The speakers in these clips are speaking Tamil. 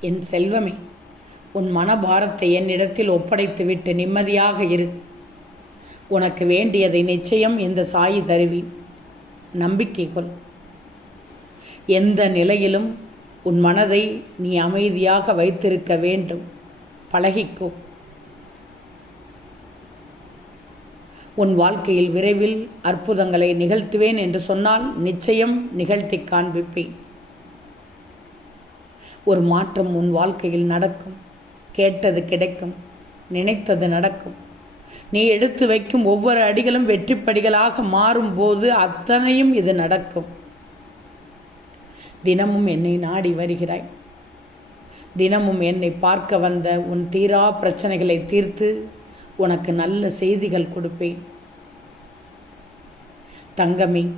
என் செல்வமே உன் மனபாரத்தை என்னிடத்தில் ஒப்படைத்துவிட்டு நிம்மதியாக இரு. உனக்கு வேண்டியதை நிச்சயம் இந்த சாயி தருவேன். நம்பிக்கை கொள். எந்த நிலையிலும் உன் மனதை நீ அமைதியாக வைத்திருக்க வேண்டும். பழகிக்கோ. உன் வாழ்க்கையில் விரைவில் அற்புதங்களை நிகழ்த்துவேன் என்று சொன்னால் நிச்சயம் நிகழ்த்தி காண்பிப்பேன். ஒரு மாற்றம் உன் வாழ்க்கையில் நடக்கும். கேட்டது கிடைக்கும். நினைத்தது நடக்கும். நீ எடுத்து வைக்கும் ஒவ்வொரு அடிகளும் வெற்றிப்படிகளாக மாறும்போது அத்தனையும் இது நடக்கும். தினமும் என்னை நாடி வருகிறாய். தினமும் என்னை பார்க்க வந்த உன் தீரா பிரச்சனைகளை தீர்த்து உனக்கு நல்ல செய்திகள் கொடுப்பேன். தங்கமே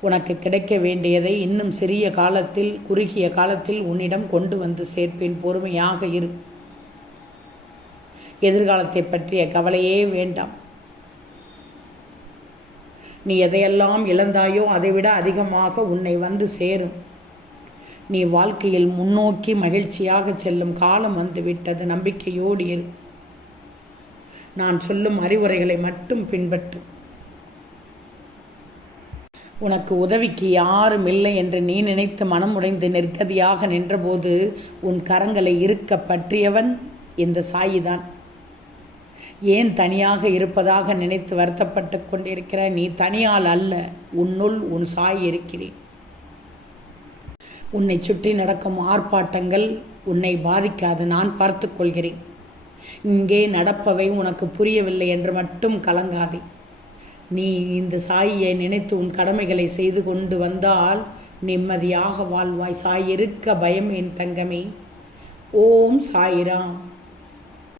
உனக்கு கிடைக்க வேண்டியதை இன்னும் சிறிய காலத்தில் குறுகிய காலத்தில் உன்னிடம் கொண்டு வந்து சேர்ப்பேன். பொறுமையாக இரு. எதிர்காலத்தை பற்றிய கவலையே வேண்டாம். நீ எதையெல்லாம் இழந்தாயோ அதைவிட அதிகமாக உன்னை வந்து சேரும். நீ வாழ்க்கையில் முன்னோக்கி மகிழ்ச்சியாக செல்லும் காலம் வந்துவிட்டது. நம்பிக்கையோடு இரு. நான் சொல்லும் அறிவுரைகளை மட்டும் பின்பற்று. உனக்கு உதவிக்கு யாரும் இல்லை என்று நீ நினைத்து மனம் உடைந்து நிற்கதியாக நின்றபோது உன் கரங்களை இருக்க பற்றியவன் இந்த சாயிதான். ஏன் தனியாக இருப்பதாக நினைத்து வருத்தப்பட்டு கொண்டிருக்கிற நீ தனியால் அல்ல உன்னுள் உன் சாய் இருக்கிறேன். உன்னை சுற்றி நடக்கும் ஆர்ப்பாட்டங்கள் உன்னை பாதிக்காது நான் பார்த்து கொள்கிறேன். இங்கே நடப்பவை உனக்கு புரியவில்லை என்று மட்டும் கலங்காதே. நீ இந்த சாயியை நினைத்து உன் கடமைகளை செய்து கொண்டு வந்தால் நிம்மதியாக வாழ்வாய். சாயிருக்க பயம் என் தங்கமே. ஓம் சாயிராம்.